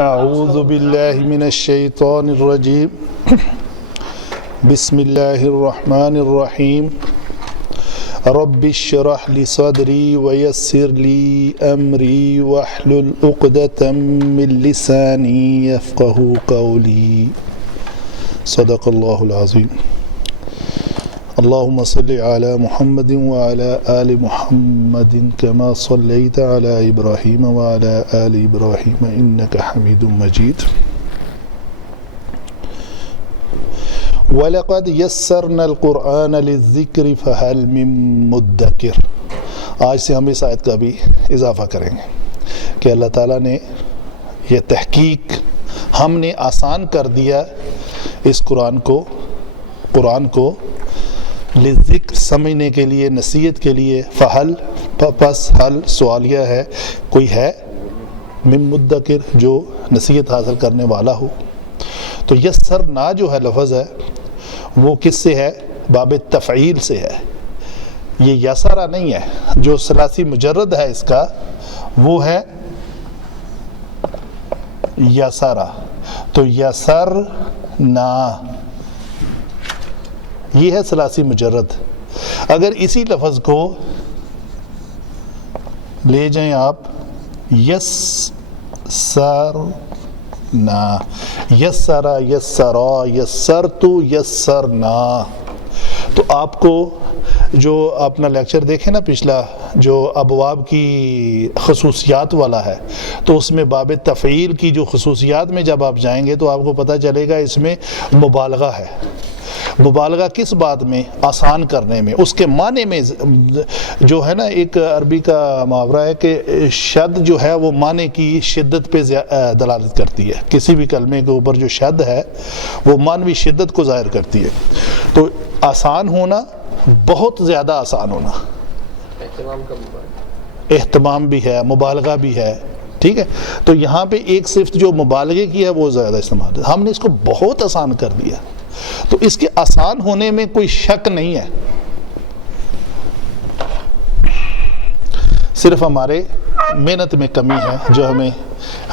اعوذ باللہ من الشیطان الرجیم بسم اللہ الرحمن الرحیم رب اشرح لی صدری ویسر لی امری واحلل عقدۃ من لسانی یفقہوا قولی صدق اللہ العظیم اللهم صل على محمد وعلى آل محمد كما صليت على إبراهيم وعلى آل إبراهيم إنك حميد مجيد وَلَقَدْ يَسَّرْنَا الْقُرْآنَ لِلذِّكْرِ فَهَلْ مِن مُدَّكِرٍ۔ آج سے ہم اس آیت کا بھی اضافہ کریں گے کہ اللہ تعالیٰ نے یہ تحقیق ہم نے آسان کر دیا اس قرآن کو لذکر سمجھنے کے لیے، نصیحت کے لیے، فہل پس حل سوالیہ ہے، کوئی ہے من مدکر جو نصیحت حاصل کرنے والا ہو۔ تو یسرنا جو ہے لفظ ہے وہ کس سے ہے؟ باب تفعیل سے ہے، یہ یسرا نہیں ہے۔ جو ثلاثی مجرد ہے اس کا وہ ہے یسرا، تو یسرنا یہ ہے ثلاثی مجرد۔ اگر اسی لفظ کو لے جائیں آپ یسرنا، یسرا یسرا یسرت یسرنا، تو آپ کو جو اپنا لیکچر دیکھیں نا پچھلا جو ابواب کی خصوصیات والا ہے، تو اس میں باب تفعیل کی جو خصوصیات میں جب آپ جائیں گے تو آپ کو پتہ چلے گا اس میں مبالغہ ہے۔ مبالغہ کس بات میں؟ آسان کرنے میں، اس کے معنی میں جو ہے نا، ایک عربی کا محاورہ ہے کہ شد جو ہے وہ معنی کی شدت پہ دلالت کرتی ہے۔ کسی بھی کلمے کے اوپر جو شد ہے وہ معنوی شدت کو ظاہر کرتی ہے۔ تو آسان ہونا، بہت زیادہ آسان ہونا، اہتمام بھی ہے، مبالغہ بھی ہے، ٹھیک ہے۔ تو یہاں پہ ایک صفت جو مبالغے کی ہے وہ زیادہ استعمال ہے، ہم نے اس کو بہت آسان کر دیا۔ تو اس کے آسان ہونے میں کوئی شک نہیں ہے، صرف ہمارے محنت میں کمی ہے جو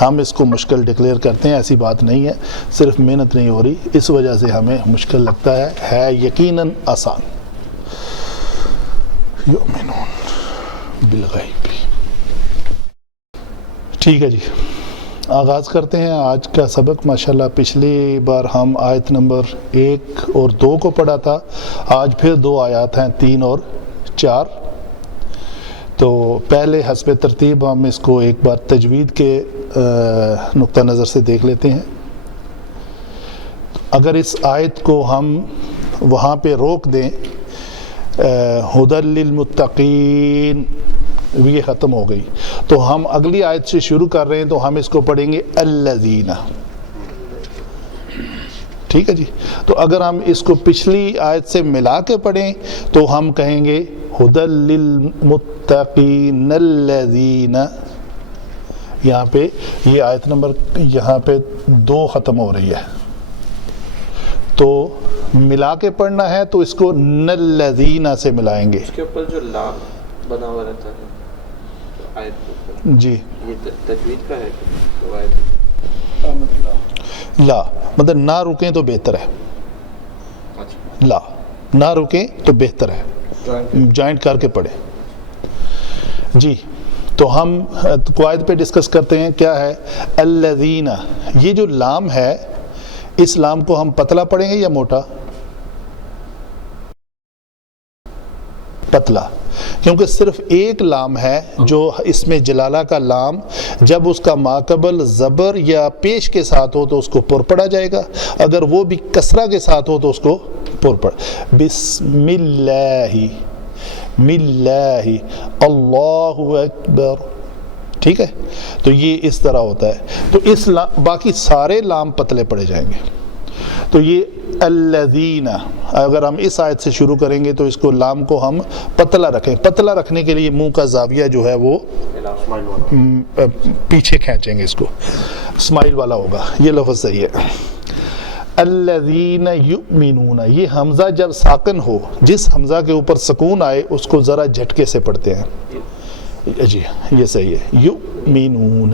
ہم اس کو مشکل ڈکلیئر کرتے ہیں۔ ایسی بات نہیں ہے، صرف محنت نہیں ہو رہی، اس وجہ سے ہمیں مشکل لگتا ہے یقیناً آسان۔ یؤمنون بالغیب، ٹھیک ہے جی، آغاز کرتے ہیں آج کا سبق۔ ماشاءاللہ پچھلی بار ہم آیت نمبر 1 اور 2 کو پڑھا تھا، آج پھر 2 آیات ہیں، 3 اور 4۔ تو پہلے حسب ترتیب ہم اس کو ایک بار تجوید کے نقطہ نظر سے دیکھ لیتے ہیں۔ اگر اس آیت کو ہم وہاں پہ روک دیں، ھدی للمتقین، یہ ختم ہو گئی، تو ہم اگلی آیت سے شروع کر رہے ہیں، تو ہم اس کو پڑھیں گے الذین، ٹھیک ہے جی۔ تو اگر ہم اس کو پچھلی آیت سے ملا کے پڑھیں تو ہم کہیں گے ھدی للمتقین الذین۔ یہاں پہ یہ آیت نمبر یہاں پہ 2 ختم ہو رہی ہے، تو ملا کے پڑھنا ہے تو اس کو الذین سے ملائیں گے۔ اس کے اوپر جو لام بنا ہوا رہتا ہے جی، یہ تجوید کا ہے کہ لا مطلب نہ رکیں تو بہتر ہے، لا نہ رکیں تو بہتر ہے، جوائنٹ کر کے پڑھیں جی۔ تو ہم قواعد پہ ڈسکس کرتے ہیں، کیا ہے الذین، یہ جو لام ہے اس لام کو ہم پتلا پڑھیں گے یا موٹا؟ پتلا، کیونکہ صرف ایک لام ہے جو اس میں جلالہ کا لام، جب اس کا ماقبل زبر یا پیش کے ساتھ ہو تو اس کو پر پڑھا جائے گا، اگر وہ بھی کسرہ کے ساتھ ہو تو اس کو پر پڑھ۔ بسم اللہ، ملہ، اللہ اکبر، ٹھیک ہے۔ تو یہ اس طرح ہوتا ہے، تو اس باقی سارے لام پتلے پڑھے جائیں گے۔ تو یہ الذین، اگر ہم اس آیت سے شروع کریں گے تو اس کو لام کو ہم پتلا رکھیں۔ پتلا رکھنے کے لیے منہ کا زاویہ جو ہے وہ پیچھے کھینچیں گے، اس کو اسمائل والا ہوگا، یہ لفظ صحیح ہے۔ الذین یؤمنون، یہ حمزہ جب ساکن ہو، جس حمزہ کے اوپر سکون آئے اس کو ذرا جھٹکے سے پڑھتے ہیں، جی یہ صحیح ہے۔ یؤمنون،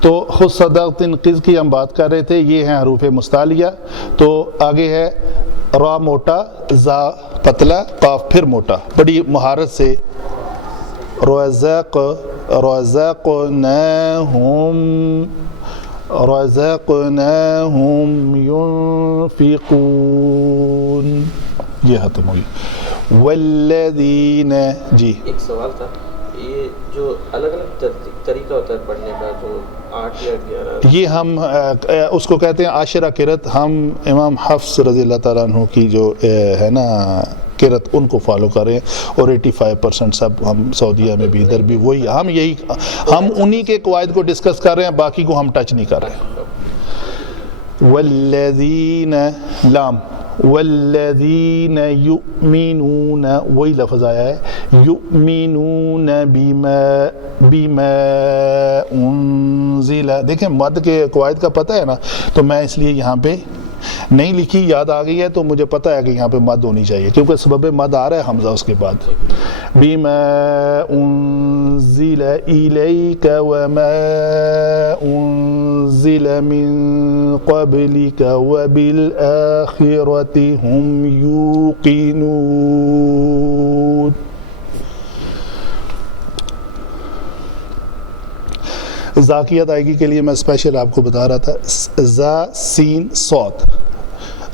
تو خود صدقت قز کی ہم بات کر رہے تھے، یہ ہیں حروف مستعلیہ. تو آگے ہے را موٹا، زا پتلا، قاف پھر موٹا. بڑی مہارت سے رزقناہم ينفقون، یہ ختم ہوئی. والذین، جی ایک سوال تھا، یہ جو الگ الگ طریقہ ہوتا ہے پڑھنے کا، جو 8 یا 11، یہ ہم اس کو کہتے ہیں عاشرہ قرت. ہم امام حفص رضی اللہ تعالیٰ عنہ کی جو ہے نا قرت، ان کو فالو کر رہے ہیں، اور 85% سب ہم سعودیہ میں بھی ادھر بھی وہی، ہم انہی کے قواعد کو ڈسکس کر رہے ہیں، باقی کو ہم ٹچ نہیں کر رہے ہیں. والذین، لام، والذین یؤمنون، وہی لفظ آیا ہے، یؤمنون بما انزل. دیکھیں مد کے قواعد کا پتہ ہے نا، تو میں اس لیے یہاں پہ نہیں لکھی، یاد آ گئی ہے تو مجھے پتہ ہے کہ یہاں پہ مد ہونی چاہیے، کیونکہ سبب مد آ رہا ہے حمزہ اس کے بعد. بما انزل الیک وما انزل من قبلک وبالآخرۃ هم یوقنون. زا کی ادائیگی کے لیے میں اسپیشل آپ کو بتا رہا تھا، زا سین صاد،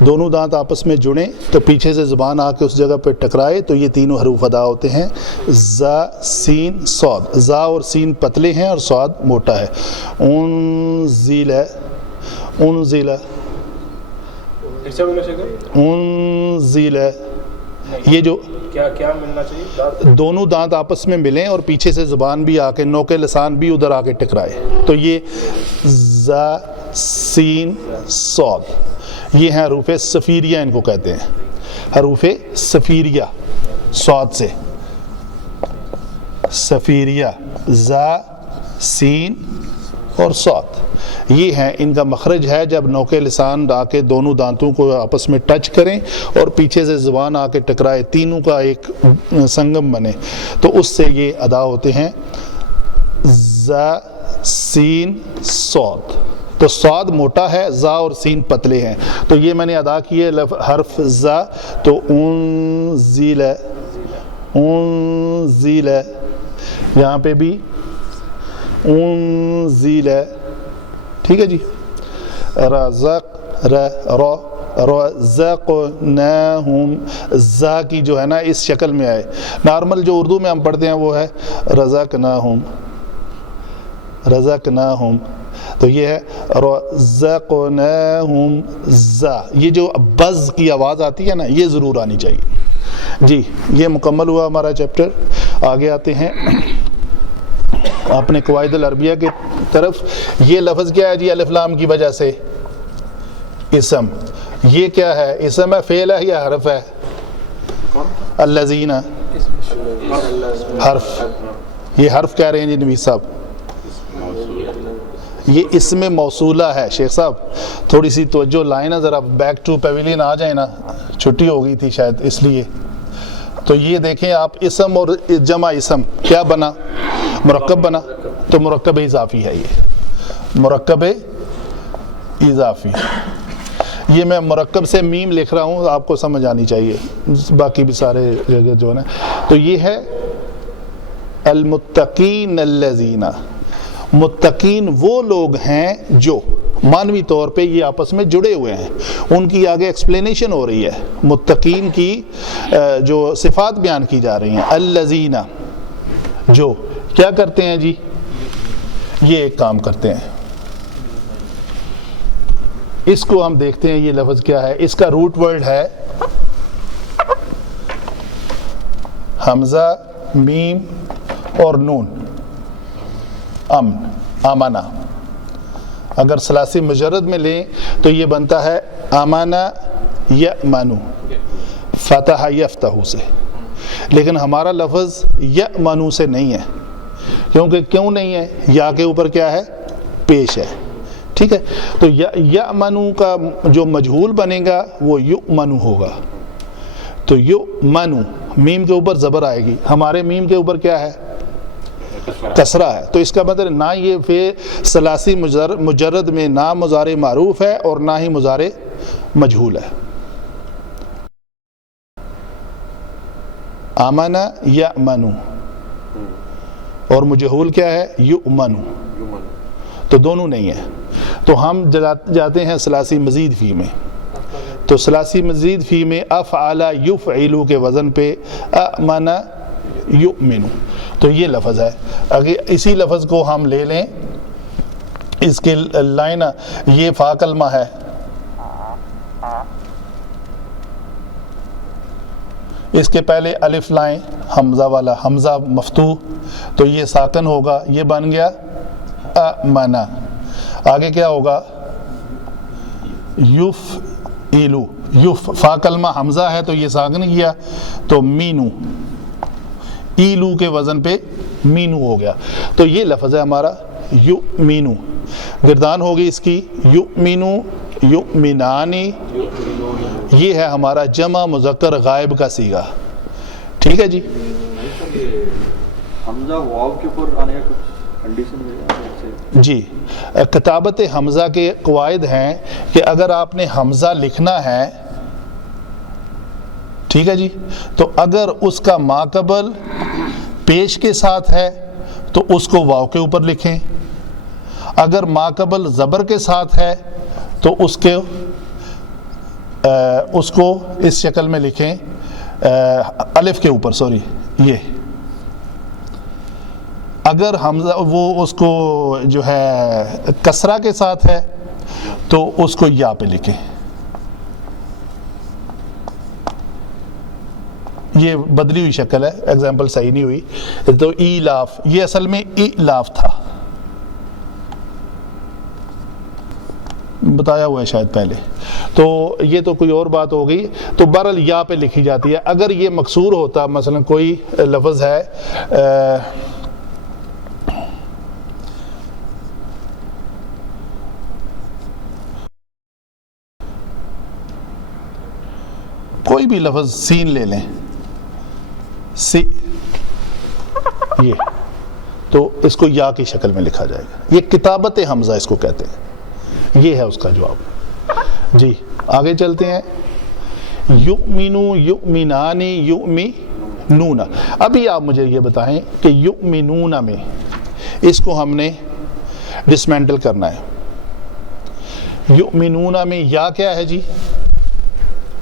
دونوں دانت آپس میں جڑیں تو پیچھے سے زبان آ کے اس جگہ پہ ٹکرائے تو یہ تینوں حروف ادا ہوتے ہیں، زا سین صاد. زا اور سین پتلے ہیں اور صاد موٹا ہے. انزل، انزل، انزل، یہ جو کیا ملنا چاہیے؟ دونوں دانت آپس میں ملیں اور پیچھے سے زبان بھی آ کے، نوک لسان بھی ادھر آ کے ٹکرائے، تو یہ زا سین صاد. یہ ہیں حروف صفیریہ، ان کو کہتے ہیں حروف صفیریہ، صاد سے صفیریہ، زا سین اور صاد. یہ ہیں، ان کا مخرج ہے جب نوک لسان آ کے دونوں دانتوں کو آپس میں ٹچ کریں اور پیچھے سے زبان آ کے ٹکرائے، تینوں کا ایک سنگم بنے، تو اس سے یہ ادا ہوتے ہیں زا سین صاد. تو صاد موٹا ہے، زا اور سین پتلے ہیں. تو یہ میں نے ادا کیے حرف زا، تو انزل، انزل، یہاں پہ بھی انزل، ٹھیک ہے جی. رزقناہم، زا کی جو ہے نا اس شکل میں آئے. نارمل جو اردو میں ہم پڑھتے ہیں وہ ہے رزقناہم، رزقناہم. تو یہ ہے رزقناہم زا. یہ جو بز کی آواز آتی ہے نا، یہ ضرور آنی چاہیے. جی یہ مکمل ہوا ہمارا چیپٹر. آگے آتے ہیں اپنے قواعد العربیہ کی طرف. یہ لفظ کیا ہے جی الف لام کی وجہ سے؟ اسم. یہ کیا ہے؟ اسم ہے، فعل ہے یا حرف ہے؟ الذین، حرف. یہ حرف کہہ رہے ہیں جی نویس صاحب، یہ اسم موصولہ ہے. شیخ صاحب تھوڑی سی توجہ لائیں نا ذرا، بیک ٹو پیویلین آ جائیں نا، چھٹی ہو گئی تھی شاید اس لیے. تو یہ دیکھیں آپ، اسم اور جمع اسم کیا بنا؟ مرکب بنا. تو مرکب اضافی ہے، یہ مرکب اضافی. یہ میں مرکب سے میم لکھ رہا ہوں، آپ کو سمجھ آنی چاہیے، باقی بھی سارے جگہ جو ہے نا. تو یہ ہے المتقین الذین. متقین وہ لوگ ہیں جو معنوی طور پہ یہ آپس میں جڑے ہوئے ہیں. ان کی آگے ایکسپلینیشن ہو رہی ہے، متقین کی جو صفات بیان کی جا رہی ہیں. الذین، جو کیا کرتے ہیں جی؟ یہ ایک کام کرتے ہیں. اس کو ہم دیکھتے ہیں، یہ لفظ کیا ہے؟ اس کا روٹ ورڈ ہے حمزہ، میم اور نون. امن، آمانہ. اگر ثلاثی مجرد میں لیں تو یہ بنتا ہے آمانہ یأمنو، فتح یفتح سے. لیکن ہمارا لفظ یأمنو سے نہیں ہے. کیونکہ کیوں نہیں ہے؟ یا کے اوپر کیا ہے؟ پیش ہے. ٹھیک ہے. تو یأمنو کا جو مجہول بنے گا وہ یؤمنو ہوگا. تو یؤمنو، میم کے اوپر زبر آئے گی. ہمارے میم کے اوپر کیا ہے؟ کسرہ ہے، تو اس کا مطلب نہ یہ فعل ثلاثی مجرد میں نہ مضارع معروف ہے اور نہ ہی مضارع مجہول ہے۔ آمن یأمن، اور مجہول کیا ہے؟ یؤمن، تو دونوں نہیں ہے۔ تو ہم جاتے ہیں ثلاثی مزید فی میں، تو ثلاثی مزید فی میں افعل یفعل کے وزن پہ امن یؤمن، تو یہ لفظ ہے۔ اگر اسی لفظ کو ہم لے لیں، اس کے لائن یہ فا کلمہ ہے، اس کے پہلے الف لائیں حمزہ والا، حمزہ مفتوح، تو یہ ساکن ہوگا، یہ بن گیا امنا۔ آگے کیا ہوگا؟ یفعلو، یف فا کلمہ حمزہ ہے تو یہ ساکن کیا، تو مینو، ایلو کے وزن پہ مینو ہو گیا، تو یہ لفظ ہے ہمارا یؤمنو۔ گردان ہوگی اس کی یؤمنو، یؤمنانی، یہ ہے ہمارا جمع مذکر غائب کا صیغہ، ٹھیک ہے جی۔ حمزہ واو کے اوپر آنے کا کچھ کنڈیشن ہے جی، کتابت حمزہ کے قواعد ہیں کہ اگر آپ نے حمزہ لکھنا ہے، ٹھیک ہے جی، تو اگر اس کا ماقبل پیش کے ساتھ ہے تو اس کو واو کے اوپر لکھیں، اگر ماقبل زبر کے ساتھ ہے تو اس کو اس شکل میں لکھیں، الف کے اوپر، سوری، یہ اگر حمزہ وہ اس کو جو ہے کسرہ کے ساتھ ہے تو اس کو یا پہ لکھیں۔ یہ بدلی ہوئی شکل ہے، ایگزامپل صحیح نہیں ہوئی، تو ایلاف، یہ اصل میں ایلاف تھا، بتایا ہوا ہے شاید پہلے، تو یہ تو کوئی اور بات ہو گئی، تو بہرحال یا پہ لکھی جاتی ہے۔ اگر یہ مکسور ہوتا، مثلا کوئی لفظ ہے کوئی بھی لفظ، سین لے لیں، سی، یہ تو اس کو یا کی شکل میں لکھا جائے گا، یہ کتابت حمزہ اس کو کہتے ہیں، یہ ہے اس کا جواب جی۔ آگے چلتے ہیں، یؤمنو، یؤمنانی، یؤمنون۔ ابھی آپ مجھے یہ بتائیں کہ یؤمنون میں اس کو ہم نے ڈسمینٹل کرنا ہے۔ یؤمنون میں یا کیا ہے جی؟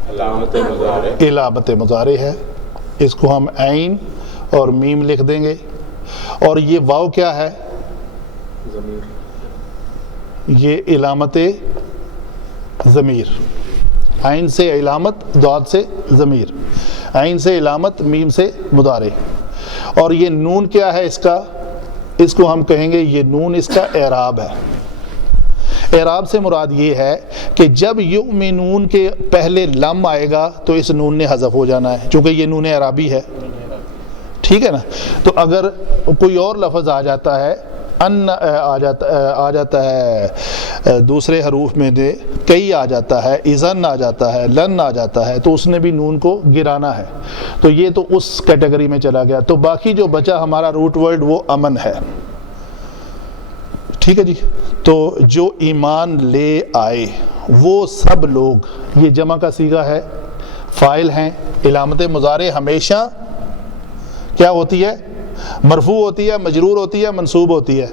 علامت مضارع ہے، اس کو ہم عین اور میم لکھ دیں گے، اور یہ واو کیا ہے؟ یہ علامت ضمیر، عین سے علامت، ضاد سے ضمیر، عین سے علامت، میم سے مضارع، اور یہ نون کیا ہے اس کا؟ اس کو ہم کہیں گے یہ نون اس کا اعراب ہے۔ اعراب سے مراد یہ ہے کہ جب یؤمنون کے پہلے لم آئے گا تو اس نون نے حذف ہو جانا ہے، چونکہ یہ نون اعرابی ہے، ٹھیک ہے نا۔ تو اگر کوئی اور لفظ آ جاتا ہے، ان آ جاتا ہے دوسرے حروف میں دے، کئی آ جاتا ہے، اذن آ جاتا ہے، لن آ جاتا ہے، تو اس نے بھی نون کو گرانا ہے، تو یہ تو اس کیٹیگری میں چلا گیا۔ تو باقی جو بچا ہمارا روٹ ورڈ وہ امن ہے، ٹھیک ہے جی۔ تو جو ایمان لے آئے وہ سب لوگ، یہ جمع کا صیغہ ہے، فاعل ہیں، علامت مضارع ہمیشہ کیا ہوتی ہے؟ مرفوع ہوتی ہے، مجرور ہوتی ہے، منصوب ہوتی ہے۔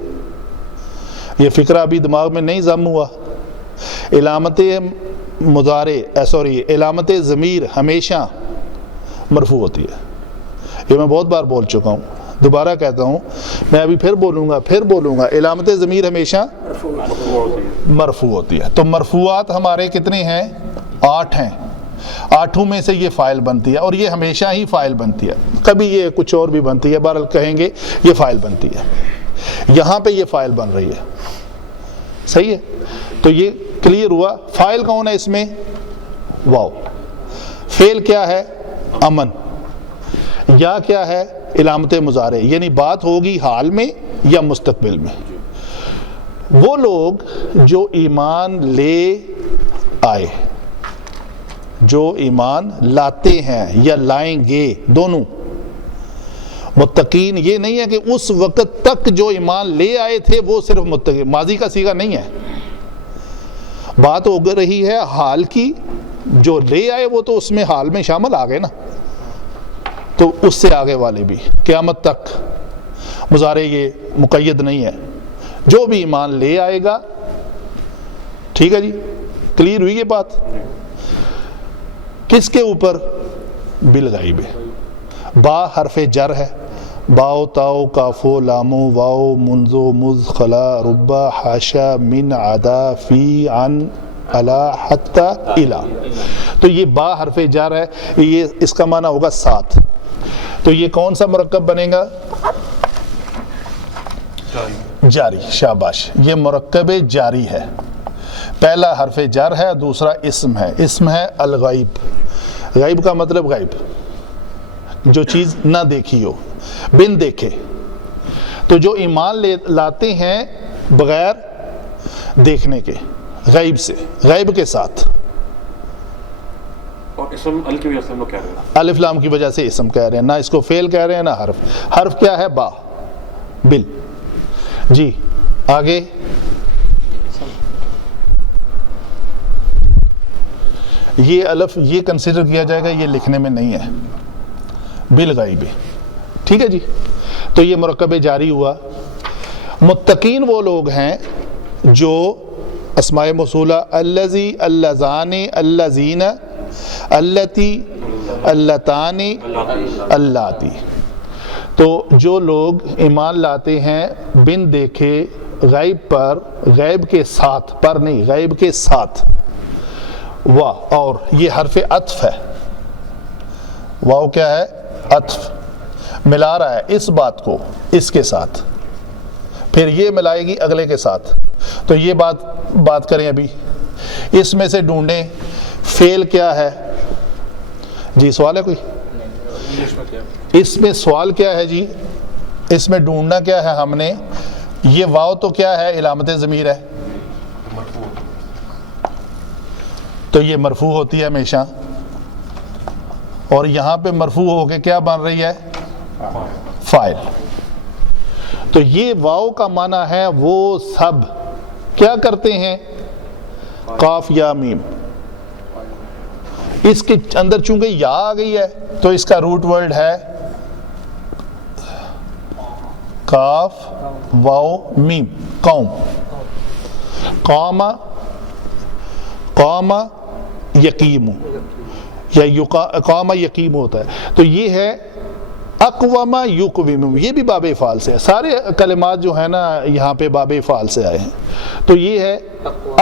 یہ فکرہ ابھی دماغ میں نہیں ضم ہوا۔ علامت علامت ضمیر ہمیشہ مرفوع ہوتی ہے، یہ میں بہت بار بول چکا ہوں، دوبارہ کہتا ہوں، میں ابھی پھر بولوں گا، علامت ضمیر ہمیشہ مرفوع ہوتی ہے۔ تو مرفوعات ہمارے کتنے ہیں؟ 8 ہیں، 8 میں سے یہ فاعل بنتی ہے، اور یہ ہمیشہ ہی فاعل بنتی ہے، کبھی یہ کچھ اور بھی بنتی ہے، بہرحال کہیں گے یہ فاعل بنتی ہے، یہاں پہ یہ فاعل بن رہی ہے، صحیح ہے۔ تو یہ کلیئر ہوا۔ فاعل کون ہے اس میں؟ واو۔ فعل کیا ہے؟ امن۔ یا کیا ہے؟ علامت مضارع، یعنی بات ہوگی حال میں یا مستقبل میں۔ وہ لوگ جو ایمان لے آئے، جو ایمان لاتے ہیں یا لائیں گے، دونوں، متقین یہ نہیں ہے کہ اس وقت تک جو ایمان لے آئے تھے وہ صرف متقین، ماضی کا صیغہ نہیں ہے، بات ہو رہی ہے حال کی، جو لے آئے وہ تو اس میں حال میں شامل آ گئے نا، تو اس سے آگے والے بھی قیامت تک، مضارع یہ مقید نہیں ہے، جو بھی ایمان لے آئے گا، ٹھیک ہے جی، کلیئر ہوئی یہ بات؟ کس کے اوپر؟ بالغیب۔ با حرف جر ہے، باؤ تاؤ کافو لامو واؤ منزو مز خلا ربا حاشا من عدا فی عن علا حتی الا، تو یہ با حرف جر ہے، یہ اس کا معنی ہوگا ساتھ، تو یہ کون سا مرکب بنے گا؟ جاری، شاباش، یہ مرکب جاری ہے، پہلا حرف جر ہے، دوسرا اسم ہے، اسم ہے الغیب، غیب کا مطلب غیب، جو چیز نہ دیکھی ہو، بن دیکھے، تو جو ایمان لاتے ہیں بغیر دیکھنے کے، غیب سے، غیب کے ساتھ، اور اسم ال کی وجہ سے ہم لوگ کہہ رہے ہیں، الف لام کی وجہ سے اسم کہہ رہے ہیں، نہ اس کو فعل کہہ رہے ہیں نہ حرف، حرف کیا ہے؟ با، بل۔ جی آگے، یہ الف یہ کنسیڈر کیا جائے گا، یہ لکھنے میں نہیں ہے، بالغیب، ٹھیک ہے جی، تو یہ مرکب جاری ہوا۔ متقین وہ لوگ ہیں جو اسماء موصولہ الذی، اللذانی، اللذین، اللتی، اللتانی، اللاتی، تو جو لوگ ایمان لاتے ہیں بن دیکھے غیب پر، غیب کے ساتھ، پر نہیں، غیب کے ساتھ، واہ، اور یہ حرف عطف ہے، واو کیا ہے؟ عطف، ملا رہا ہے اس بات کو اس کے ساتھ، پھر یہ ملائے گی اگلے کے ساتھ، تو یہ بات کریں ابھی، اس میں سے ڈھونڈیں فعل کیا ہے جی؟ سوال ہے کوئی؟ اس میں سوال کیا ہے جی؟ اس میں ڈھونڈنا کیا ہے ہم نے؟ یہ واو تو کیا ہے؟ علامت ضمیر ہے، تو یہ مرفوع ہوتی ہے ہمیشہ، اور یہاں پہ مرفوع ہو کے کیا بن رہی ہے؟ فاعل۔ تو یہ واو کا معنی ہے وہ سب کیا کرتے ہیں؟ قاف یا میم، اس کے اندر چونکہ یا آ گئی ہے تو اس کا روٹ ورڈ ہے کاف واو میم، قوم، قام، قام یقیم، یا قام یقیم ہوتا ہے، تو یہ ہے اقوام یقوم، یہ بھی باب افعال سے ہے، سارے کلمات جو ہیں نا یہاں پہ باب افعال سے آئے ہیں، تو یہ ہے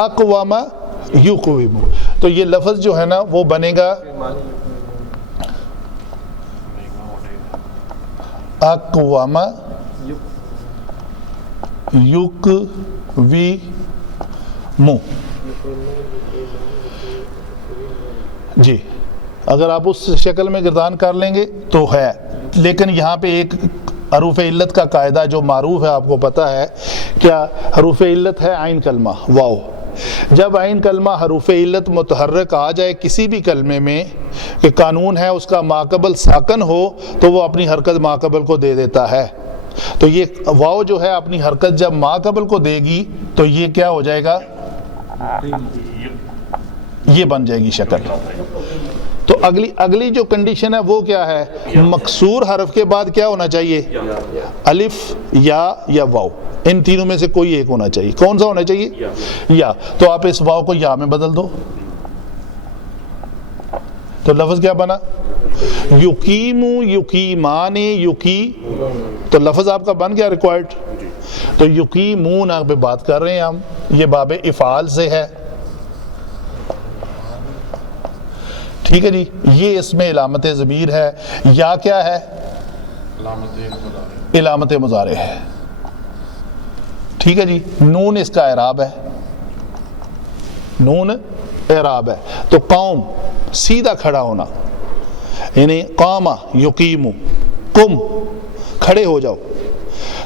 اقوام یقوم، تو یہ لفظ جو ہے نا وہ بنے گا اقوام یقوم، جی اگر آپ اس شکل میں گردان کر لیں گے تو ہے، لیکن یہاں پہ ایک حروف علت کا قاعدہ جو معروف ہے، آپ کو پتہ ہے کیا حروف علت ہے؟ عین کلمہ واو، جب عین کلمہ حروف علت متحرک آ جائے کسی بھی کلمے میں، کہ قانون ہے اس کا ماقبل ساکن ہو تو وہ اپنی حرکت ماقبل کو دے دیتا ہے، تو یہ واو جو ہے اپنی حرکت جب ماقبل کو دے گی تو یہ کیا ہو جائے گا؟ یہ بن جائے گی شکل۔ تو اگلی جو کنڈیشن ہے وہ کیا ہے؟ مکسور حرف کے بعد کیا ہونا چاہیے؟ الف یا واو، ان تینوں میں سے کوئی ایک ہونا چاہیے، کون سا ہونا چاہیے؟ یا، تو آپ اس واو کو یا میں بدل دو، تو لفظ کیا بنا؟ یقیم، یقیمان، یقی، تو لفظ آپ کا بن گیا ریکوائرڈ، تو یقیمون آپ پہ بات کر رہے ہیں ہم، یہ باب افعال سے ہے، ٹھیک ہے جی، یہ اس میں علامت ضمیر ہے، یا کیا ہے؟ علامت مضارع ہے، ٹھیک ہے جی، نون اس کا اعراب ہے، نون اعراب ہے، تو قوم سیدھا کھڑا ہونا، یعنی قام یقیم، قم کھڑے ہو جاؤ،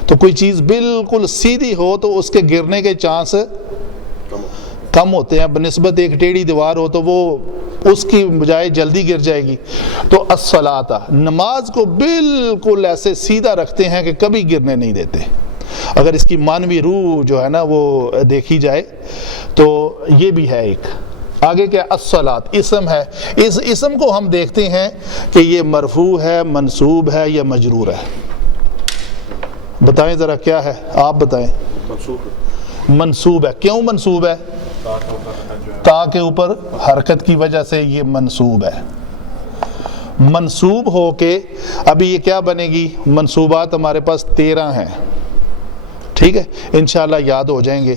تو کوئی چیز بالکل سیدھی ہو تو اس کے گرنے کے چانس کم ہوتے ہیں، بنسبت ایک ٹیڑھی دیوار ہو تو وہ اس کی بجائے جلدی گر جائے گی. تو الصلاۃ، نماز کو بالکل ایسے سیدھا رکھتے ہیں کہ کبھی گرنے نہیں دیتے. اگر اس کی معنوی روح جو ہے نا وہ دیکھی جائے تو یہ بھی ہے ایک. آگے کیا؟ الصلاۃ اسم ہے. اس اسم کو ہم دیکھتے ہیں کہ یہ مرفوع ہے، منصوب ہے یا مجرور ہے. بتائیں ذرا کیا ہے، آپ بتائیں. منصوب ہے. کیوں منصوب ہے؟ تا کے اوپر حرکت کی وجہ سے یہ منصوب ہے. منصوب ہو کے ابھی یہ کیا بنے گی؟ منصوبات ہمارے پاس 13 ہیں، ٹھیک ہے، انشاءاللہ یاد ہو جائیں گے.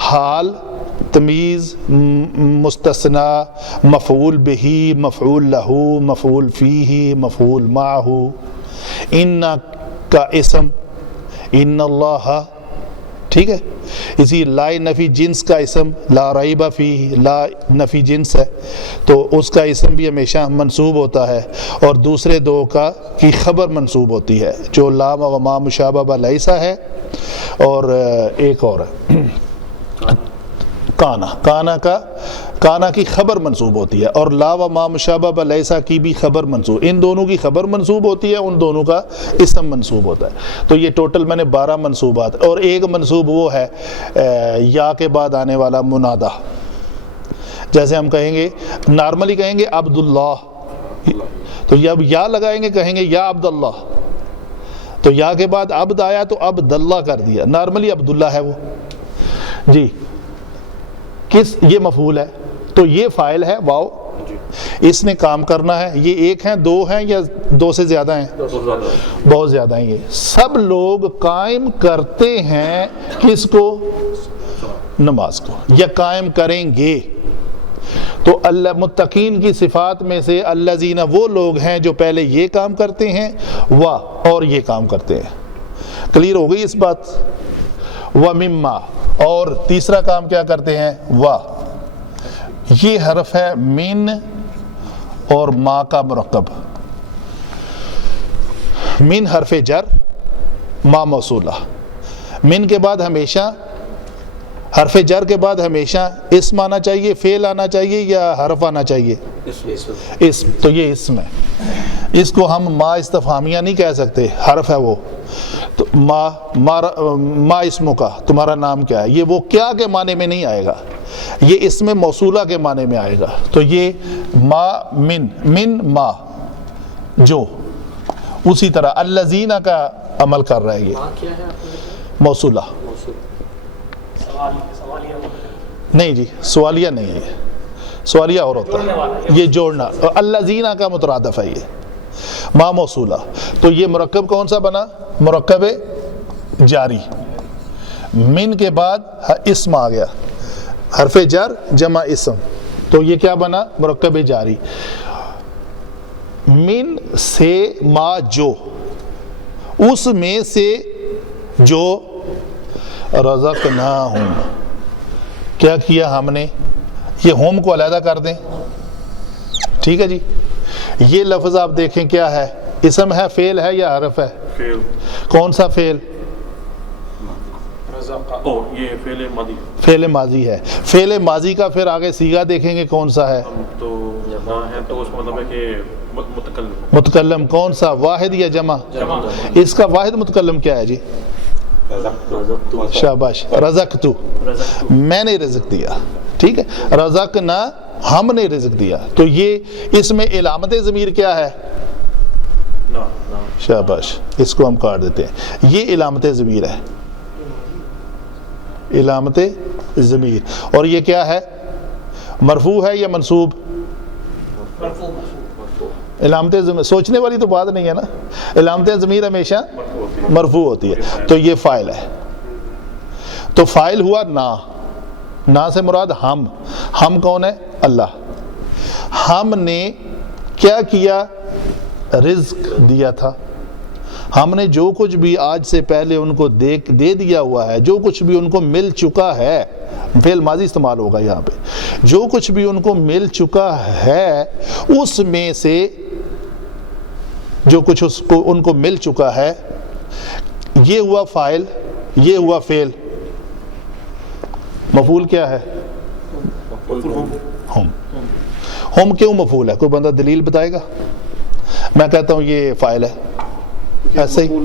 حال، تمیز، مستثنی، مفعول بہی، مفعول لہو، مفعول فیہ، مفعول معہ. ان کا اسم ان اللہ، ٹھیک ہے. اسی لا نفی جنس کا اسم لا ریب فیہ، لا نفی جنس ہے تو اس کا اسم بھی ہمیشہ منصوب ہوتا ہے، اور دوسرے دو کی خبر منصوب ہوتی ہے جو لا و ما مشابہ لیسا ہے، اور ایک اور کانا کی خبر منصوب ہوتی ہے، اور لا و ما مشابہ لیسا کی بھی خبر منصوب. ان دونوں کی خبر منصوب ہوتی ہے، ان دونوں کا اسم منصوب ہوتا ہے. تو یہ ٹوٹل میں نے 12 منصوبات. اور ایک منصوب وہ ہے یا کے بعد آنے والا منادہ. جیسے ہم کہیں گے، نارملی کہیں گے عبداللہ، تو جب یا لگائیں گے کہیں گے یا عبداللہ، تو یا کے بعد عبد آیا تو عبداللہ کر دیا. نارملی عبداللہ ہے وہ جی. یہ مفعول ہے، تو یہ فاعل ہے واو، اس نے کام کرنا ہے. یہ ایک ہیں، دو ہیں، یا دو سے زیادہ ہیں؟ بہت زیادہ ہیں. یہ سب لوگ قائم کرتے ہیں کس کو؟ نماز کو، یا قائم کریں گے. تو اللہ متقین کی صفات میں سے الذین وہ لوگ ہیں جو پہلے یہ کام کرتے ہیں اور یہ کام کرتے ہیں. کلیئر ہو گئی اس بات؟ وَمِمَّا، اور تیسرا کام کیا کرتے ہیں؟ یہ حرف ہے من اور ما کا مرکب. من حرف جر، ما موصولہ. من کے بعد ہمیشہ، حرف جر کے بعد ہمیشہ اسم آنا چاہیے، فعل آنا چاہیے، یا حرف آنا چاہیے؟ اسم. تو یہ اسم ہے. اس کو ہم ما استفہامیہ نہیں کہہ سکتے، حرف ہے وہ. تو ما اسموں کا، تمہارا نام کیا ہے، یہ وہ کیا کے معنی میں نہیں آئے گا، یہ اسم موصولہ کے معنی میں آئے گا. تو یہ ما من ما جو، اسی طرح الذین کا عمل کر رہا ہے. یہ موصولہ نہیں جی، سوالیہ نہیں ہے. سوالیہ اور ہوتا ہے، یہ جوڑنا. الذین کا مترادف ہے یہ ما موصولہ. تو یہ مرکب کون سا بنا؟ مرکب جاری. من کے بعد اسم آ گیا، حرف جر جمع اسم، تو یہ کیا بنا؟ مرکب جاری. من سے ما جو، اس میں سے جو رزقناہم، کیا کیا ہم نے؟ یہ ہوم کو علیحدہ کر دیں، ٹھیک ہے جی. یہ لفظ آپ دیکھیں کیا ہے، اسم ہے، فعل ہے یا حرف ہے؟ فعل. کون سا فعل؟ یہ فعل ماضی. فعل ماضی ہے. فعل ماضی کا پھر آگے صیغہ دیکھیں گے کون سا ہے؟ تو جمع ہے، تو اس مطلب ہے کہ متکلم. متکلم کون سا، واحد یا جمع؟ اس کا واحد متکلم کیا ہے جی؟ شاباش، رزقتو، میں نے رزق دیا، ٹھیک ہے. رزقنا، ہم نے رزق دیا. تو یہ اس میں علامت ضمیر کیا ہے؟ شاباش، اس کو ہم کاٹ دیتے ہیں. یہ علامت ضمیر ہے، علامت ضمیر. اور یہ کیا ہے؟ مرفوع ہے یا منصوب؟ علامت ضمیر سوچنے والی تو بات نہیں ہے نا. علامت ضمیر ہمیشہ مرفوع ہوتی ہے. تو یہ فاعل ہے. تو فاعل ہوا نا سے مراد ہم کون ہے؟ اللہ. ہم نے کیا کیا؟ رزق دیا تھا. ہم نے جو کچھ بھی آج سے پہلے ان کو دے دیا ہوا ہے، جو کچھ بھی ان کو مل چکا ہے، فعل ماضی استعمال ہوگا یہاں پہ، جو کچھ بھی ان کو مل چکا ہے اس میں سے جو کچھ ان کو مل چکا ہے، یہ ہوا فاعل، یہ ہوا فعل. مفعول کیا ہے؟ ہم. ہم کیوں مفعول ہے؟ کوئی بندہ دلیل بتائے گا؟ میں کہتا ہوں یہ فاعل ہے، ایسے ہی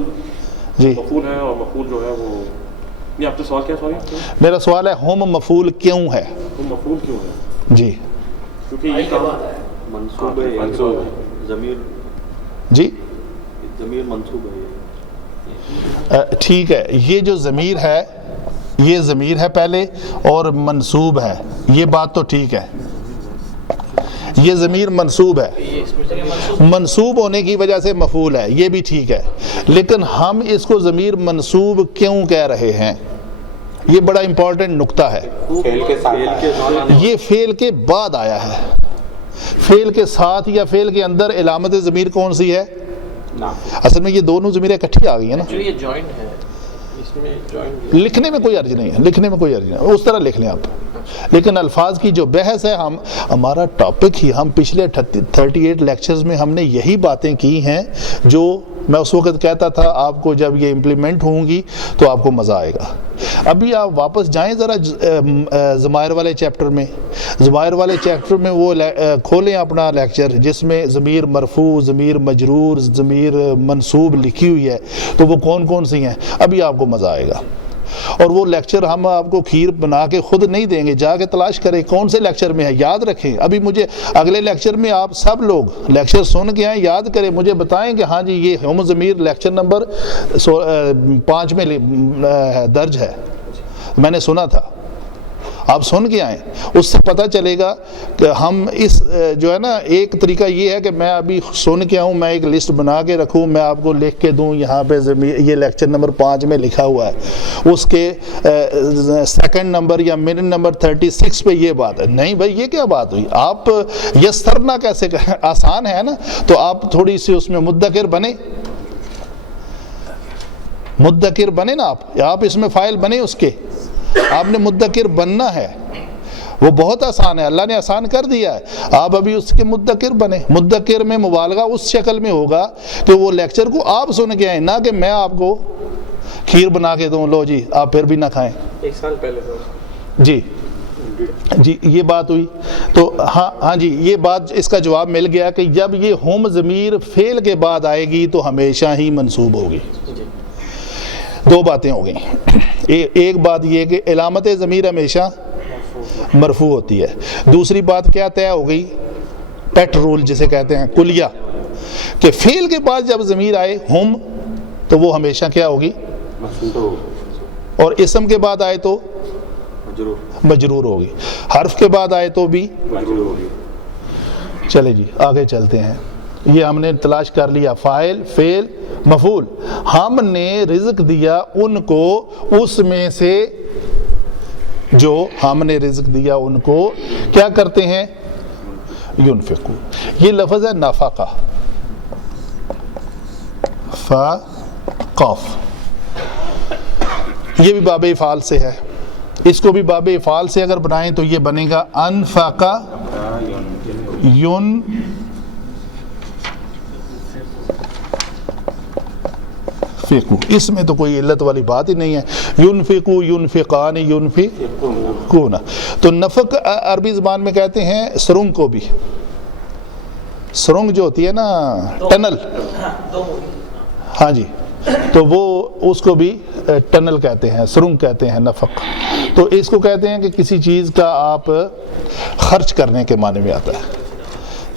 جی مفعول ہے، اور مفعول جو ہے وہ نہیں. آپ کا سوال کیا؟ سوری میرا سوال ہے ہم مفعول کیوں ہے؟ وہ مفعول کیوں ہے؟ جی کیونکہ یہ کام منصوب ہے، منصوب ہے، ضمیر جی ضمیر منصوب ہے. ٹھیک ہے، یہ جو ضمیر ہے یہ ضمیر ہے پہلے اور منصوب ہے، یہ بات تو ٹھیک ہے، یہ ضمیر منصوب ہے، منصوب ہونے کی وجہ سے مفعول ہے، یہ بھی ٹھیک ہے، لیکن ہم اس کو ضمیر منصوب کیوں کہہ رہے ہیں؟ یہ بڑا امپورٹنٹ نقطہ ہے. یہ فعل کے بعد آیا ہے، فعل کے ساتھ یا فعل کے اندر علامت ضمیر کون سی ہے؟ اصل میں یہ دونوں ضمیریں اکٹھی آ گئی ہیں نا. یہ جوائنٹ ہے، اس میں جوائنٹ لکھنے میں کوئی عرض نہیں ہے، لکھنے میں کوئی عرض نہیں ہے، اس طرح لکھ لیں آپ. لیکن الفاظ کی جو بحث ہے، ہمارا ٹاپک ہی، ہم پچھلے 38 لیکچرز میں ہم نے یہی باتیں کی ہیں جو میں اس وقت کہتا تھا آپ کو جب یہ امپلیمنٹ ہوں گی تو آپ کو مزہ آئے گا. ابھی آپ واپس جائیں ذرا ضمائر والے چیپٹر میں، ضمائر والے چیپٹر میں وہ کھولیں اپنا لیکچر جس میں ضمیر مرفوع، ضمیر مجرور، ضمیر منصوب لکھی ہوئی ہے، تو وہ کون کون سی ہیں، ابھی آپ کو مزہ آئے گا. اور وہ لیکچر ہم آپ کو کھیر بنا کے خود نہیں دیں گے، جا کے تلاش کریں کون سے لیکچر میں ہے، یاد رکھیں. ابھی مجھے اگلے لیکچر میں آپ سب لوگ لیکچر سن کے آئیں، یاد کریں، مجھے بتائیں کہ ہاں جی یہ ہم ضمیر لیکچر نمبر 5 میں درج ہے، میں نے سنا تھا. آپ سن کے آئیں، اس سے پتہ چلے گا کہ ہم اس جو ہے نا، ایک طریقہ یہ ہے کہ میں ابھی سن کے آؤں، میں ایک لسٹ بنا کے رکھوں، میں آپ کو لکھ کے دوں یہاں پہ یہ لیکچر نمبر 5 میں لکھا ہوا ہے، اس کے سیکنڈ نمبر یا منٹ نمبر 36 پہ یہ بات ہے. نہیں بھائی، یہ کیا بات ہوئی؟ آپ یسترنا کیسے کریں؟ آسان ہے نا. تو آپ تھوڑی سی اس میں مدکر بنے، مدکر بنے نا، آپ اس میں فاعل بنے، اس کے آپ نے مدکر بننا ہے. وہ بہت آسان ہے، اللہ نے آسان کر دیا ہے. آپ ابھی اس کے مدکر بنے. مدکر میں مبالغہ اس شکل میں ہوگا کہ وہ لیکچر کو آپ سن کے آئیں، نہ کہ میں آپ کو کھیر بنا کے دوں، لو جی آپ پھر بھی نہ کھائیں. 1 سال پہلے جی جی یہ بات ہوئی. تو ہاں جی، یہ بات اس کا جواب مل گیا کہ جب یہ ہم ضمیر فعل کے بعد آئے گی تو ہمیشہ ہی منصوب ہوگی. دو باتیں ہو گئیں. ایک بات یہ کہ علامت ضمیر ہمیشہ مرفوع ہوتی ہے. دوسری بات کیا طے ہو گئی؟ پیٹ رول جسے کہتے ہیں، کلیہ، کہ فعل کے بعد جب ضمیر آئے ہم تو وہ ہمیشہ کیا ہوگی؟ اور اسم کے بعد آئے تو مجرور ہوگی، حرف کے بعد آئے تو بھی مجرور ہوگی. چلے جی آگے چلتے ہیں. یہ ہم نے تلاش کر لیا، فاعل، فعل، مفعول. ہم نے رزق دیا ان کو، اس میں سے جو ہم نے رزق دیا ان کو کیا کرتے ہیں؟ ينفقون. یہ لفظ ہے نفقہ، فا قاف، یہ بھی باب افعال سے ہے. اس کو بھی باب افعال سے اگر بنائیں تو یہ بنے گا انفقہ اس میں تو کوئی علت والی بات ہی نہیں ہے. ينفقو، ينفقان، ينفقون. تو نفق عربی زبان میں کہتے ہیں سرنگ کو بھی. سرنگ جو ہوتی ہے نا، ٹنل، ہاں جی، تو وہ اس کو بھی ٹنل کہتے ہیں، سرنگ کہتے ہیں، نفق. تو اس کو کہتے ہیں کہ کسی چیز کا آپ خرچ کرنے کے معنی میں آتا ہے.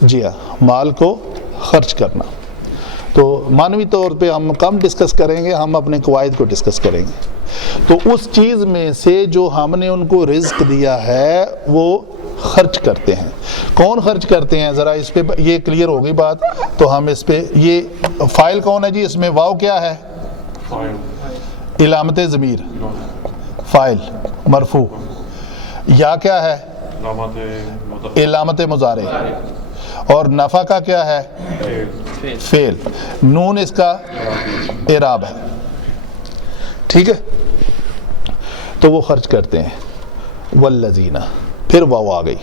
جی ہاں، مال کو خرچ کرنا. تو معنوی طور پہ ہم کم ڈسکس کریں گے، ہم اپنے قواعد کو ڈسکس کریں گے. تو اس چیز میں سے جو ہم نے ان کو رزق دیا ہے وہ خرچ کرتے ہیں. کون خرچ کرتے ہیں؟ ذرا اس پہ یہ کلیئر ہو گئی بات. تو ہم اس پہ، یہ فاعل کون ہے جی؟ اس میں واو کیا ہے؟ علامت ضمیر، فاعل مرفوع. یا کیا ہے؟ علامت مضارع. اور نفع کا کیا ہے؟ فعل. نون اس کا اعراب ہے. ٹھیک ہے، تو وہ خرچ کرتے ہیں. والذین، پھر واو آ گئی.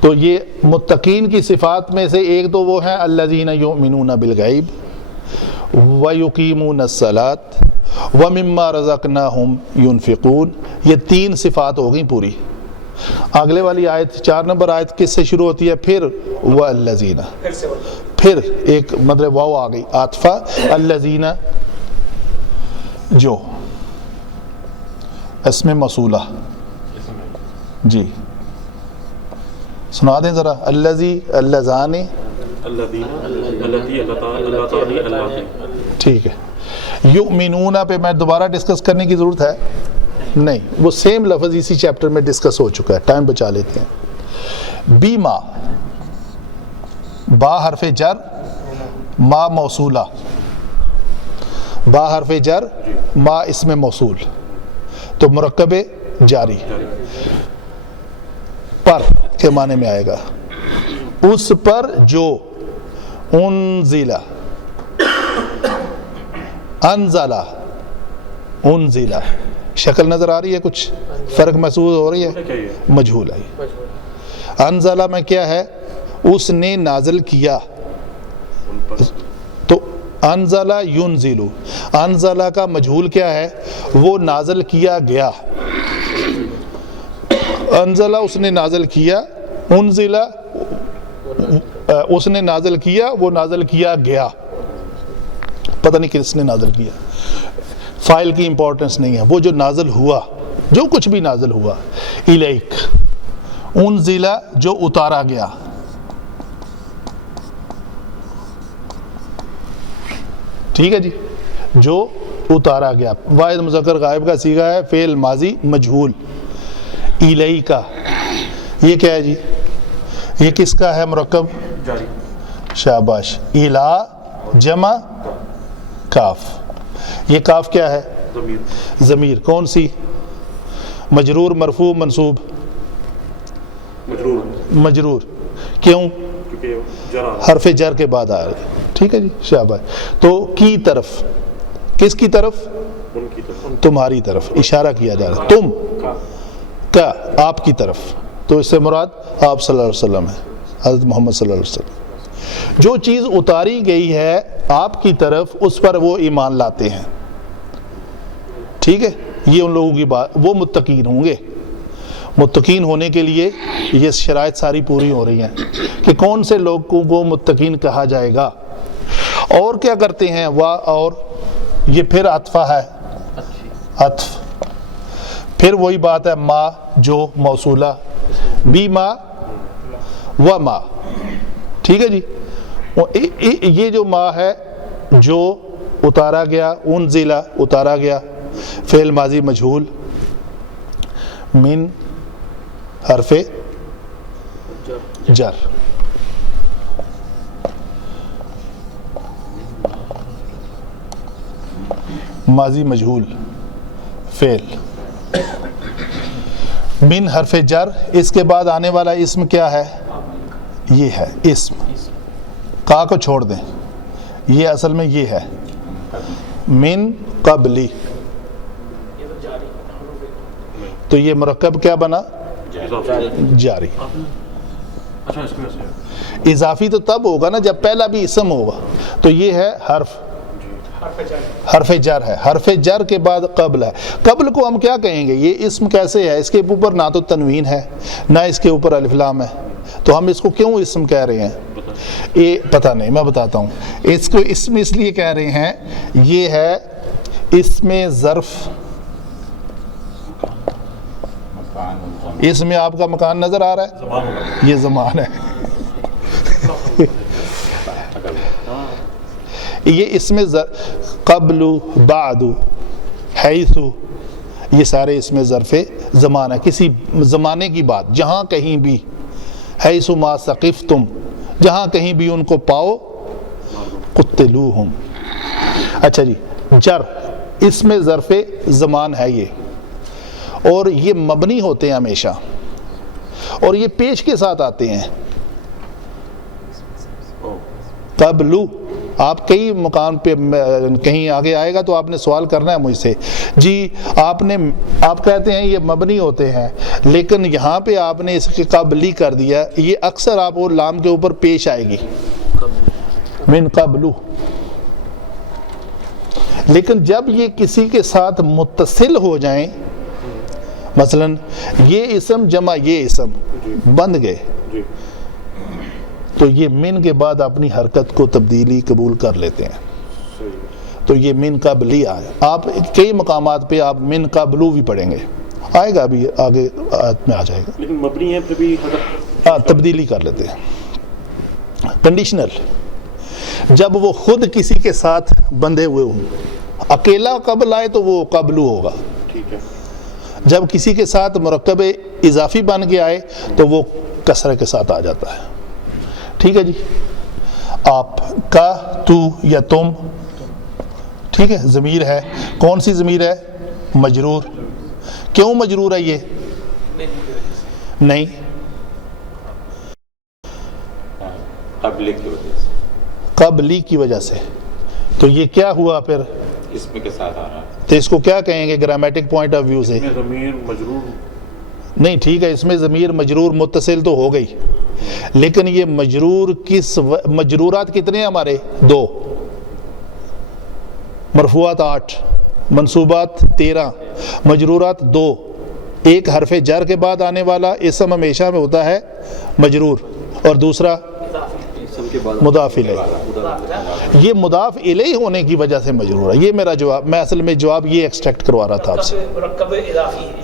تو یہ متقین کی صفات میں سے ایک تو وہ ہیں الذین یؤمنون بالغیب ویقیمون الصلاۃ ومما رزقناہم ینفقون. یہ 3 صفات ہو گئیں پوری. اگلے والی آیت 4 نمبر آیت کس سے شروع ہوتی ہے؟ پھر والذین، پھر ایک مطلب واو آ گئی عاطفہ، الذین جو اسم موصولہ، جی سنا دیں ذرا، الذی، اللذان، ٹھیک ہے۔ یؤمنون پہ میں دوبارہ ڈسکس کرنے کی ضرورت ہے نہیں، وہ سیم لفظ اسی چیپٹر میں ڈسکس ہو چکا ہے، ٹائم بچا لیتے ہیں۔ بیما، با حرف جر، ما موصولہ، با حرف جر، ما اسم موصول، تو مرکب جاری پر کے معنی میں آئے گا، اس پر جو، انزلہ، انزلہ، انزلہ، شکل نظر آ رہی ہے؟ کچھ فرق محسوس ہو رہی ہے؟ مجہول ہے۔ انزلہ میں کیا ہے؟ اس نے نازل کیا، تو انزلہ ینزلو، انزلہ کا مجہول کیا ہے؟ وہ نازل کیا گیا، انزلہ اس نے نازل کیا، انزلہ اس نے نازل کیا، وہ نازل کیا گیا، پتہ نہیں کس نے نازل کیا، فائل کی امپورٹنس نہیں ہے، وہ جو نازل ہوا، جو کچھ بھی نازل ہوا، الیک، انزلہ جو اتارا گیا، ٹھیک ہے جی، جو اتارا گیا، واحد مذکر غائب کا صیغہ ہے، فعل ماضی مجہول، الیکا، یہ کیا ہے جی؟ یہ کس کا ہے مرکب؟ جاری، شاباش، الا جمع کاف، یہ کاف کیا ہے؟ ضمیر، کون سی؟ مجرور، مرفوع، منصوب؟ مجرور، کیوں؟ حرف جر کے بعد آ رہی، ٹھیک ہے جی، شاباش۔ تو کی طرف، کس کی طرف؟ تمہاری طرف اشارہ کیا جا رہا ہے، تم کا، آپ کی طرف، تو اس سے مراد آپ صلی اللہ علیہ وسلم ہے، حضرت محمد صلی اللہ علیہ وسلم۔ جو چیز اتاری گئی ہے آپ کی طرف، اس پر وہ ایمان لاتے ہیں، ٹھیک ہے، یہ ان لوگوں کی بات، وہ متقین ہوں گے۔ متقین ہونے کے لیے یہ شرائط ساری پوری ہو رہی ہیں کہ کون سے لوگوں کو متقین کہا جائے گا، اور کیا کرتے ہیں، اور یہ پھر عطفہ ہے، عطف، پھر وہی بات ہے، ما جو موصولہ، بی ما و ما، ٹھیک ہے جی، یہ جو ما ہے جو اتارا گیا، انزلہ اتارا گیا، فعل ماضی مجہول، من حرف جر، ماضی مجہول فعل، من حرف جر، اس کے بعد آنے والا اسم کیا ہے؟ یہ ہے اسم، کا کو چھوڑ دیں، یہ اصل میں یہ ہے، من قبلی، تو یہ مرکب کیا بنا؟ جاری۔ اضافی تو تب ہوگا نا جب پہلا بھی اسم ہوگا، تو یہ ہے حرف جر ہے، حرف جر کے بعد قبل ہے، قبل کو ہم کیا کہیں گے؟ یہ اسم کیسے ہے؟ اس کے اوپر نہ تو تنوین ہے نہ اس کے اوپر الف لام ہے، تو ہم اس کو کیوں اسم کہہ رہے ہیں؟ یہ پتہ نہیں، میں بتاتا ہوں، اس کو اسم اس لیے کہہ رہے ہیں، یہ ہے اسم ظرف، اس میں آپ کا مکان نظر آ رہا ہے، یہ زمان ہے، یہ اسم قبل، بعد، حیث، یہ سارے اسم ظرف زمان ہے، کسی زمانے کی بات، جہاں کہیں بھی، حیث ما ثقفتم، جہاں کہیں بھی ان کو پاؤ، قتلوہم۔ اچھا جی، جر اسم ظرف زمان ہے یہ، اور یہ مبنی ہوتے ہیں ہمیشہ، اور یہ پیش کے ساتھ آتے ہیں، قبلو، آپ کئی مقام پہ کہیں آگے آئے گا تو آپ نے سوال کرنا ہے مجھ سے، جی آپ کہتے ہیں یہ مبنی ہوتے ہیں، لیکن یہاں پہ آپ نے اس کے قبلی کر دیا، یہ اکثر آپ وہ لام کے اوپر پیش آئے گی، من قبلو، لیکن جب یہ کسی کے ساتھ متصل ہو جائیں مثلا یہ اسم جمع یہ اسم بن گئے جی تو یہ من کے بعد اپنی حرکت کو تبدیلی قبول کر لیتے ہیں. صحیح. تو یہ من قبلی آئے. آپ کئی مقامات پہ آپ من قبلو بھی پڑھیں گے, آئے گا ابھی آگے آیت میں آ جائے گا. لیکن مبنی ہے پھر بھی ہاں تبدیلی کر لیتے ہیں. کنڈیشنل جب وہ خود کسی کے ساتھ بندھے ہوئے ہوں, اکیلا قبل آئے تو وہ قبلو ہوگا. ٹھیک ہے. جب کسی کے ساتھ مرکب اضافی بن کے آئے تو وہ کسرہ کے ساتھ آ جاتا ہے. ٹھیک ہے جی. آپ کا, تو یا تم, ٹھیک ہے, ضمیر ہے. کون سی ضمیر ہے؟ مجرور. کیوں مجرور ہے یہ؟ نہیں, قبل کی وجہ سے, قبلی کی وجہ سے. تو یہ کیا ہوا پھر؟ اسم کے ساتھ آ رہا ہے. تو اس کو کیا کہیں گے گرامیٹک پوائنٹ آف ویو سے؟ ضمیر مجرور نہیں ٹھیک ہے, اس میں ضمیر مجرور متصل تو ہو گئی, لیکن یہ مجرور کس مجرورات کتنے ہیں ہمارے؟ 2. مرفوعات 8, منصوبات 13, مجرورات 2. ایک حرف جر کے بعد آنے والا اسم ہمیشہ میں ہوتا ہے مجرور, اور دوسرا مضاف الیہ. یہ مضاف الیہ ہونے کی وجہ سے مجرور ہے. یہ میرا جواب, میں اصل میں جواب یہ ایکسٹریکٹ کروا رہا تھا آپ سے.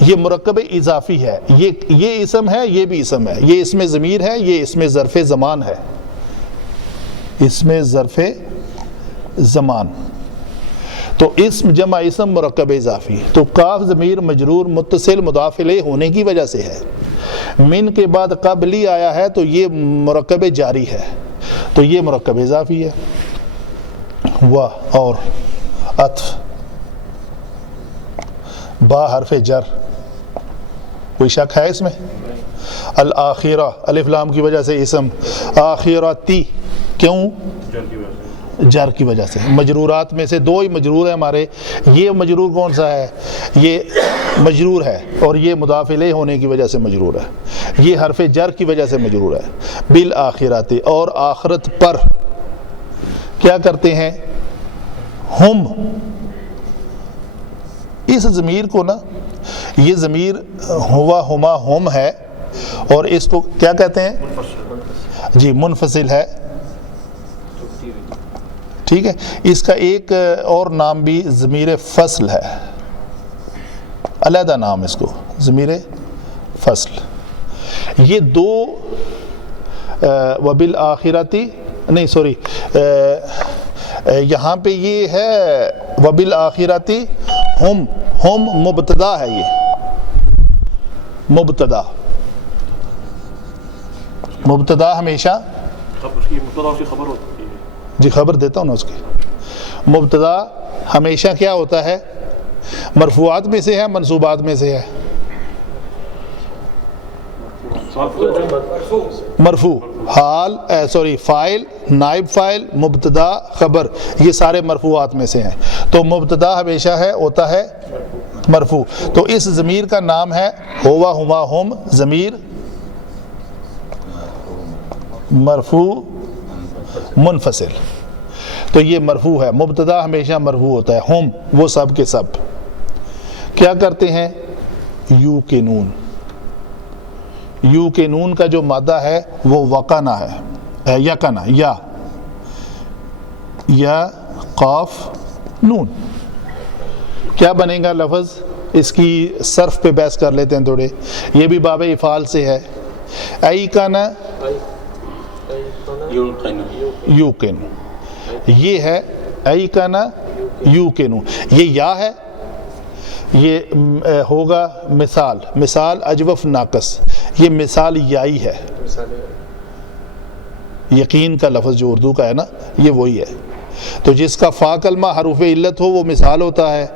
یہ مرکب اضافی ہے. یہ اسم ہے, یہ بھی اسم ہے. یہ اسم ضمیر ہے, یہ اسم ظرف زمان ہے. اسم ظرف زمان. تو اسم جمع اسم مرکب اضافی. تو کاف ضمیر مجرور متصل مضاف الیہ ہونے کی وجہ سے ہے. من کے بعد قبلی آیا ہے تو یہ مرکب جاری ہے, تو یہ مرکب اضافی ہے. و اور عطف, با حرف جر, کوئی شک ہے اس میں؟ الآخرہ الف لام کی وجہ سے اسم, آخرتی کیوں؟ جر کی وجہ سے. مجرورات میں سے 2 ہی مجرور ہیں ہمارے. یہ مجرور کون سا ہے؟ یہ مجرور ہے, اور یہ مضاف الیہ ہونے کی وجہ سے مجرور ہے. یہ حرف جر کی وجہ سے مجرور ہے. بالآخرات, اور آخرت پر کیا کرتے ہیں؟ ہم. اس ضمیر کو نا, یہ ضمیر ہوا ہما ہم ہے, اور اس کو کیا کہتے ہیں؟ جی منفصل ہے. ٹھیک ہے. اس کا ایک اور نام بھی ضمیر فصل ہے, علیحدہ نام اس کو, ضمیر فصل. یہ 2 وبالآخرتی نہیں سوری یہاں پہ یہ ہے وبالآخرتی ہم مبتدا ہے. یہ مبتدا ہمیشہ اس کی مبتدا کی خبر ہوتی ہے. جی خبر دیتا ہوں نا اس کی. مبتدا ہمیشہ کیا ہوتا ہے؟ مرفوعات میں سے ہے, منصوبات میں سے ہے؟ مرفوع. حال فاعل, نائب فاعل, مبتدا, خبر, یہ سارے مرفوعات میں سے ہیں. تو مبتدا ہمیشہ ہوتا ہے مرفوع. تو اس ضمیر کا نام ہے ہوا ہما ہم, ضمیر مرفوع منفصل. تو یہ مرفوع ہے. مبتدا ہمیشہ مرفوع ہوتا ہے. ہم وہ سب کے سب کیا کرتے ہیں؟ یو کے نون. یو کے نون کا جو مادہ ہے وہ وقنا ہے, یقنا, یا قاف نون. کیا بنے گا لفظ؟ اس کی صرف پہ بحث کر لیتے ہیں تھوڑے. یہ بھی باب افعال سے ہے. ایکنا یوقن, یہ ہے ایکنا یوقن. یہ یا ہے, یہ ہوگا مثال اجوف ناقص. یہ مثال یائی ہے. یقین کا لفظ جو اردو کا ہے نا, یہ وہی ہے. تو جس کا فا کلمہ حروف علت ہو وہ مثال ہوتا ہے,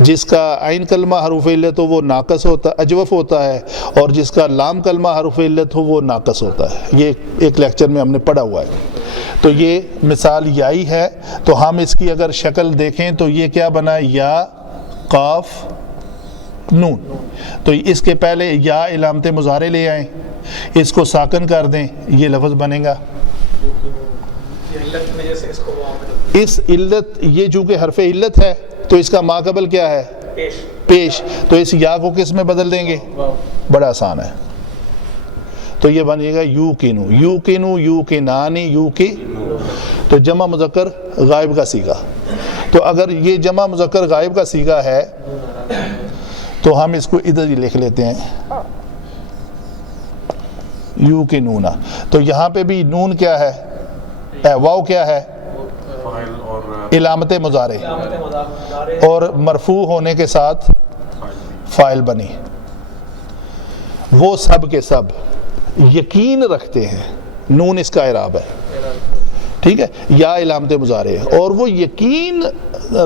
جس کا عین کلمہ حروف علت ہو وہ ناقص ہوتا, اجوف ہوتا ہے, اور جس کا لام کلمہ حروف علت ہو وہ ناقص ہوتا ہے. یہ ایک لیکچر میں ہم نے پڑھا ہوا ہے. تو یہ مثال یائی ہے. تو ہم اس کی اگر شکل دیکھیں تو یہ کیا بنا؟ یا قاف نون. تو اس کے پہلے یا علامت مضارع لے آئیں, اس کو ساکن کر دیں, یہ لفظ بنے گا. اس علت, یہ چونکہ حرف علت ہے تو اس کا ماقبل کیا ہے؟ پیش, تو اس یا کو کس میں بدل دیں گے؟ بڑا آسان ہے. تو یہ بنے گا یوقنو, یوقنو, یوقنانی, یوقی. تو جمع مذکر غائب کا صیغہ. تو اگر یہ جمع مذکر غائب کا صیغہ ہے تو ہم اس کو ادھر ہی لکھ لیتے ہیں یوقنونا. تو یہاں پہ بھی نون کیا ہے, واو کیا ہے؟ علامت مضارع, اور مرفوع ہونے کے ساتھ فاعل بنی. وہ سب کے سب یقین رکھتے ہیں, نون اس کا اعراب ہے, ٹھیک ہے, یا علامت مضارع ہے, اور وہ یقین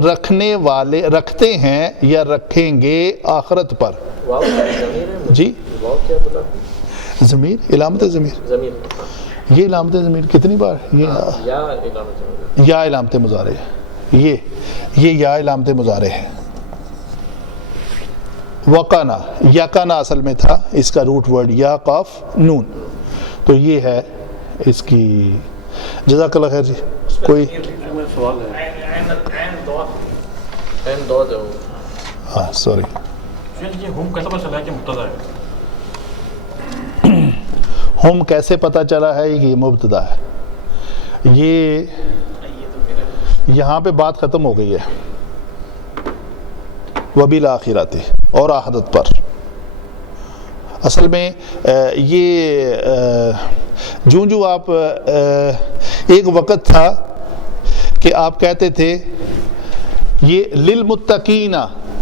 رکھنے والے رکھتے ہیں یا رکھیں گے آخرت پر. واو ضمیر ہے. جی واو کیا بولا؟ ضمیر, علامت ضمیر. ضمیر. یہ علامت ضمیر کتنی بار؟ یہ یا علامت ضمیر. یا علامت مضارع ہے, یہ یا علامت مضارع ہے. وقانا, یقانا اصل میں تھا, اس کا روٹ ورڈ یا قاف نون. تو یہ ہے اس کی. جزاک اللہ خیر. جی کوئی سوال ہے؟ این دو دو. ہاں سوری, یہ ہم کیسے پتہ چلا کہ مبتدا ہے؟ ہم کیسے پتہ چلا ہے کہ یہ مبتدا ہے؟ یہ یہاں پہ بات ختم ہو گئی ہے. وبالآخرۃ, اور آخرت پر. اصل میں یہ جو آپ ایک وقت تھا کہ آپ کہتے تھے یہ للمتقین,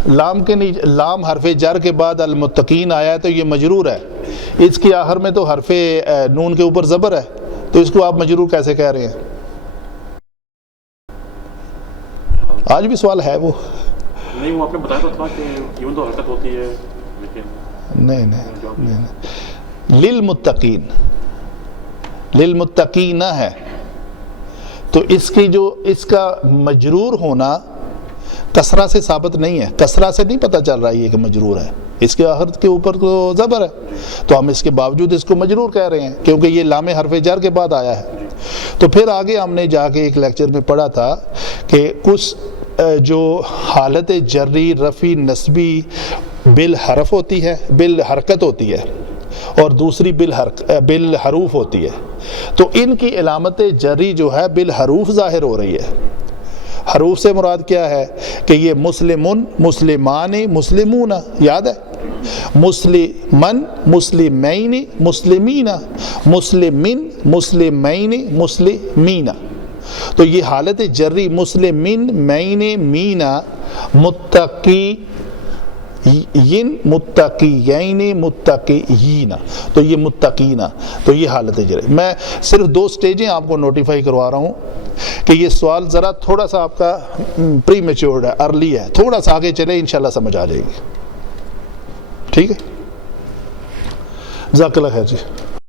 لام کے نیچے, لام حرف جر کے بعد المتقین آیا ہے تو یہ مجرور ہے, اس کی آخر میں تو حرف نون کے اوپر زبر ہے, تو اس کو آپ مجرور کیسے کہہ رہے ہیں؟ آج بھی سوال ہے وہ نہیں, وہ آپ نے بتایا تو تھا کہ ایون تو حرکت ہوتی ہے لیکن نہیں. للمتقین, للمتقین ہے, تو اس کی جو اس کا مجرور ہونا کسرہ سے ثابت نہیں ہے. کسرہ سے نہیں پتہ چل رہا ہے یہ کہ مجرور ہے, اس کے آخر کے اوپر تو زبر ہے, تو ہم اس کے باوجود اس کو مجرور کہہ رہے ہیں کیونکہ یہ لام حرف جر کے بعد آیا ہے. تو پھر آگے ہم نے جا کے ایک لیکچر میں پڑھا تھا کہ کچھ جو حالت جری رفعی نصبی بالحرف ہوتی ہے, بالحرکت ہوتی ہے, اور دوسری بالحروف ہوتی ہے. تو ان کی علامت جری جو ہے بالحروف ظاہر ہو رہی ہے. حروف سے مراد کیا ہے کہ یہ مسلمن, مسلمان, مسلمون, یاد ہے, مسلمن, مسلمین, مسلمین, مسلمن, مسلمین, مسلمین. تو یہ حالت جری مسلمین, مین, مینا, متقی, متقیین, متقیین, تو یہ متقینا, تو یہ حالت جری. میں صرف 2 سٹیجیں آپ کو نوٹیفائی کروا رہا ہوں کہ یہ سوال ذرا تھوڑا سا آپ کا پری میچورڈ ہے, ارلی ہے, تھوڑا سا آگے چلے انشاءاللہ سمجھ آ جائے گی. ٹھیک ہے, جزاک اللہ خیر. جی